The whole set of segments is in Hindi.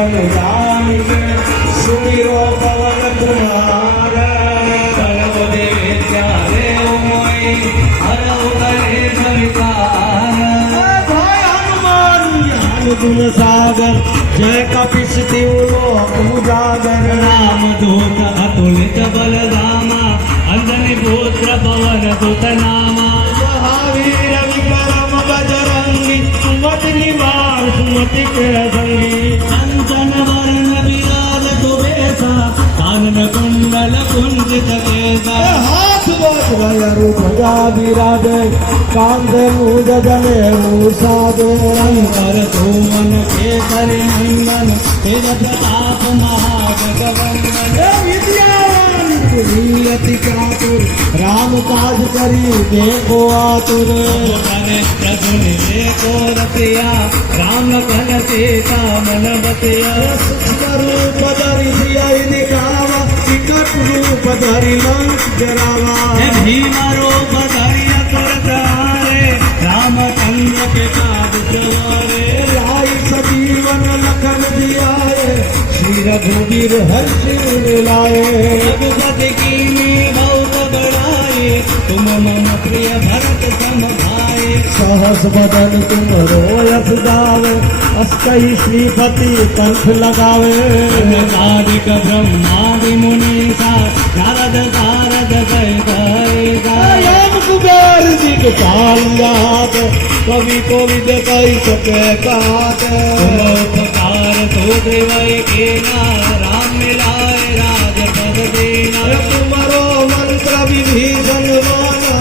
बलराम के सुमिरो पवन कुमार सर्व देवेत्या देव मोई हरौ गणेश विकार भाई हनुमान ज्ञान गुण सागर जय कपिस तिहु लोक उजागर राम दूत अतुलित बलधामा अंजनी पुत्र पवन सुत नामा महावीर विक्रम बजरंगी सुमति निवार सुमति के संगी कंचन वर्ण विराज सुबेसा कानन कुंडल कुंजित केसा हाथ वज्र रूप ध्वजा विराजे कांधे मूज जने मूसादे शंकर सुमन केसरी नंदन तेज प्रताप महाजगवंदन विद्यावान वीरति चातुर राम काज करी देखो आतुर करे प्रभु देखो रतिया राम कन सीता मन बतिया रूप धरि सियहि दिखावा विकट रूप धरि लंक जरावा भीम रूप धरि असुर सहारे रामचंद्र के काज सवारे लाई सजीवन लखन जियाए श्री रघुवीर हर्षि लाए रघुपति कीन्ही बहुत बड़ाई तुम मम प्रिय भरत सम भाई सहस बदन तुम रोयस गावे अष्टहि श्रीपति कंठ लगावे नादिक ब्रह्मादि मुनीसा नारद सारद सहित राम कुमार जी के काल याद कवि को विद कही सके काट उपकार तो देवै केना राम मिलाए राजपद देना तुमरो मंत्र विभीषण माना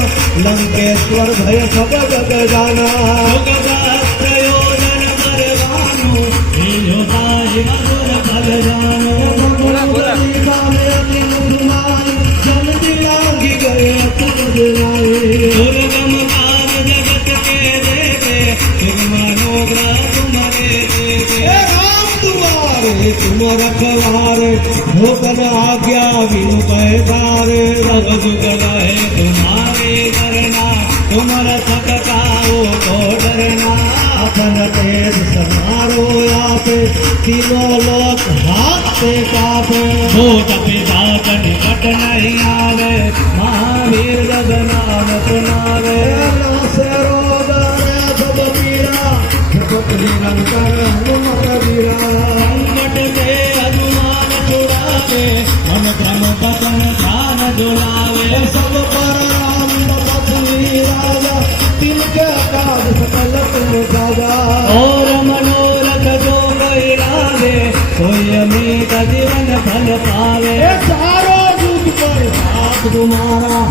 लंकेश्वर भय सब जग जाना योजन परवानु जो साहि मधुर फल जानो जल्दी लागी गए दुर्गम काज जगत के देखे तुम मनोग्रह तुम्हारे देखे राम दुआरे तुम रखवारे भोकन आज्ञा बिनु पैदारे सब सुख गए तुम्हारे करना तुम रथक काओ को डरना अपन तेज समारो आपे तीनों लोक हाथ से कापे भूत पिशाच निकट नहीं आवे महावीर जब नाम सुनावे से रोग सब पीड़ा जपत निरंतर हनुमत वीरा संकट से हनुमान छुड़ावे मन क्रम बचन ध्यान जुड़ावे सब पर राम बपति राजा तिनके काज सकल तुम साजा और मनोरथ जो कोई लागे कोई अमित जीवन फल पावे चारों युग पर हाथ तुम्हारा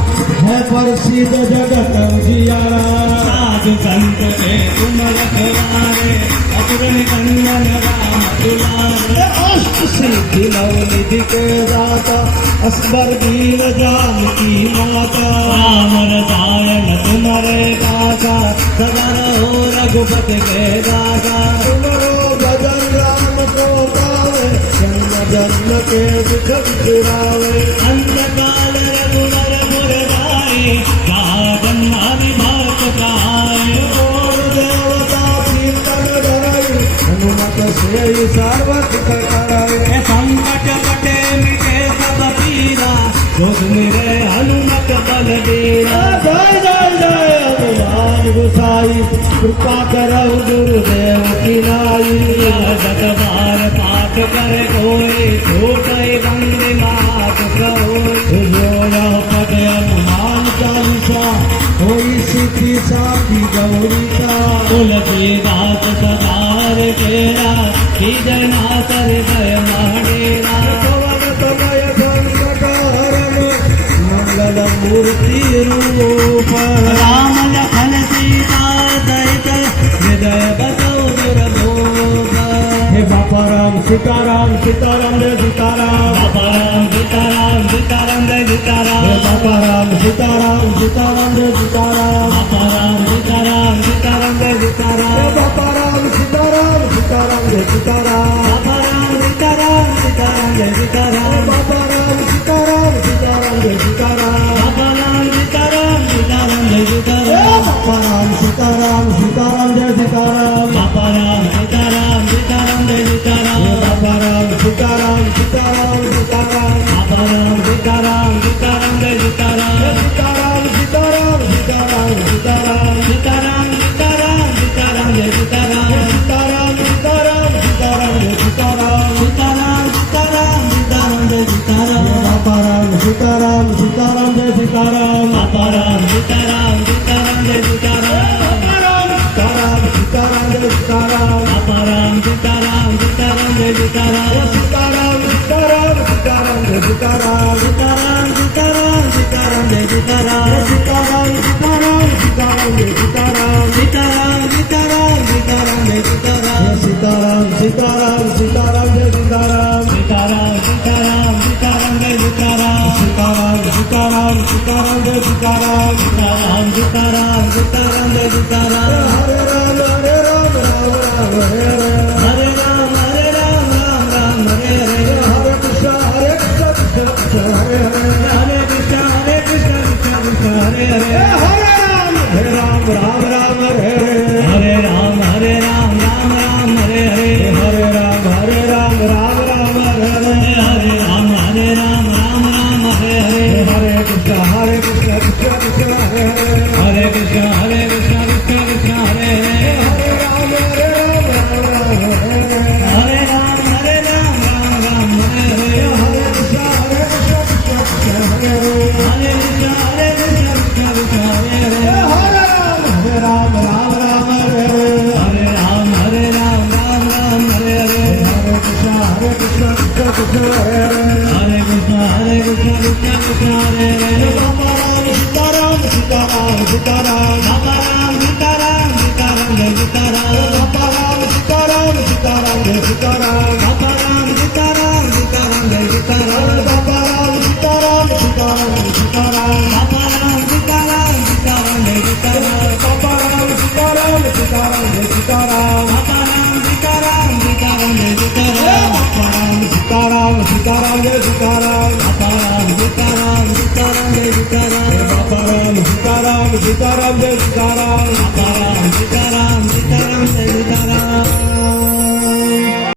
है प्रसिद्ध जगत उजियारा साधु संत के तुम रखवारे असुर निकंदन राम दुलारे अष्ट सिद्धि नव निधि के दाता असबर दीन जानकी माता राम रसायन तुम्हारे दासा सदा रहो रघुपति के दासा तुमरो भजन राम को पावे जन्म जन्म के दुख बिसरावे अंधकाल रघुवर मुरदाई कहा जन्मादि भक्त कहाए और देवता कीर्तन धरई हनुमत से सर्वत कराए संकट कटे मिटे सब पीरा दुख मेरे हनुमत बल देरा जय जय जय हनुमान गोसाई कृपा करौ गुरुदेव की नाई जगत बार पाठ कर कोई छोटे बंद मात कहोई पद हनुमान चालीसा होई सिद्धि साखी गौरीता तुलसीदास सदार केरा की जना कर गय महाडेरा पवन तनय संकट हरण मंगल मूर्ति रूप राम लखन सीता सहित हृदय बसो दुर्भोग हे बापा राम सीताराम सीताराम रे सीताराम बाबा राम सीताराम सीताराम जय सीताराम हे बापा राम सीताराम सीताराम रे सीताराम बाबा राम सीताराम सीताराम जय सीताराम हे बापा राम सीताराम सीताराम रे सीताराम बाबा राम सीताराम सीताराम जय सीताराम हे बापा राम सीताराम सीताराम रे सीताराम बाबा राम सीताराम सीताराम जय हे सीताराम बापा राम सीताराम सीताराम जय सीताराम बाबा राम सीताराम सीताराम जय सीताराम हे बापा सीताराम सीताराम सीताराम सीताराम जय सीताराम सीताराम सीताराम सीताराम जय सीताराम सीताराम सीताराम सीताराम जय सीताराम सीताराम सीताराम सीताराम जय सीताराम सीताराम सीताराम सीताराम जय सीताराम हरे राम राम राम हरे हरे हरे राम राम राम हरे हरे हरे कृष्ण कृष्ण कृष्ण हरे हरे हरे कृष्ण कृष्ण कृष्ण हरे हरे हरे राम राम राम हरे हरे हरे राम राम हरे हरे हरे राम राम राम हरे हरे हरे राम राम हरे हरे हरे कृष्ण कृष्ण कृष्ण हरे हरे हरे कृष्ण कृष्ण कृष्ण हरे हरे हरे राम राम हरे हरे हरे राम राम हरे हरे हरे कृष्ण कृष्ण कृष्ण हरे हरे हरे कृष्ण कृष्ण कृष्ण हरे हरे हरे राम राम हरे हरे हरे राम हरे हरे हरे कृष्ण कृष्ण कृष्ण हरे हरे हरे कृष्ण कृष्ण हरे हरे सीताराम सीताराम सीताराम बाबा राम सीताराम सीताराम जय सीताराम राम सीताराम सीताराम जय सीताराम बाबा राम सीताराम सीताराम जय सीताराम राम सीताराम सीताराम सीताराम बाबा राम सीताराम सीताराम जय सीताराम राम सीताराम सीताराम जय सीताराम बाबा राम सीताराम सीताराम जय सीताराम राम सीताराम सीताराम जय सीताराम बाबा राम सीताराम सीताराम जय सीताराम राम सीताराम सीताराम जय सीताराम बाबा राम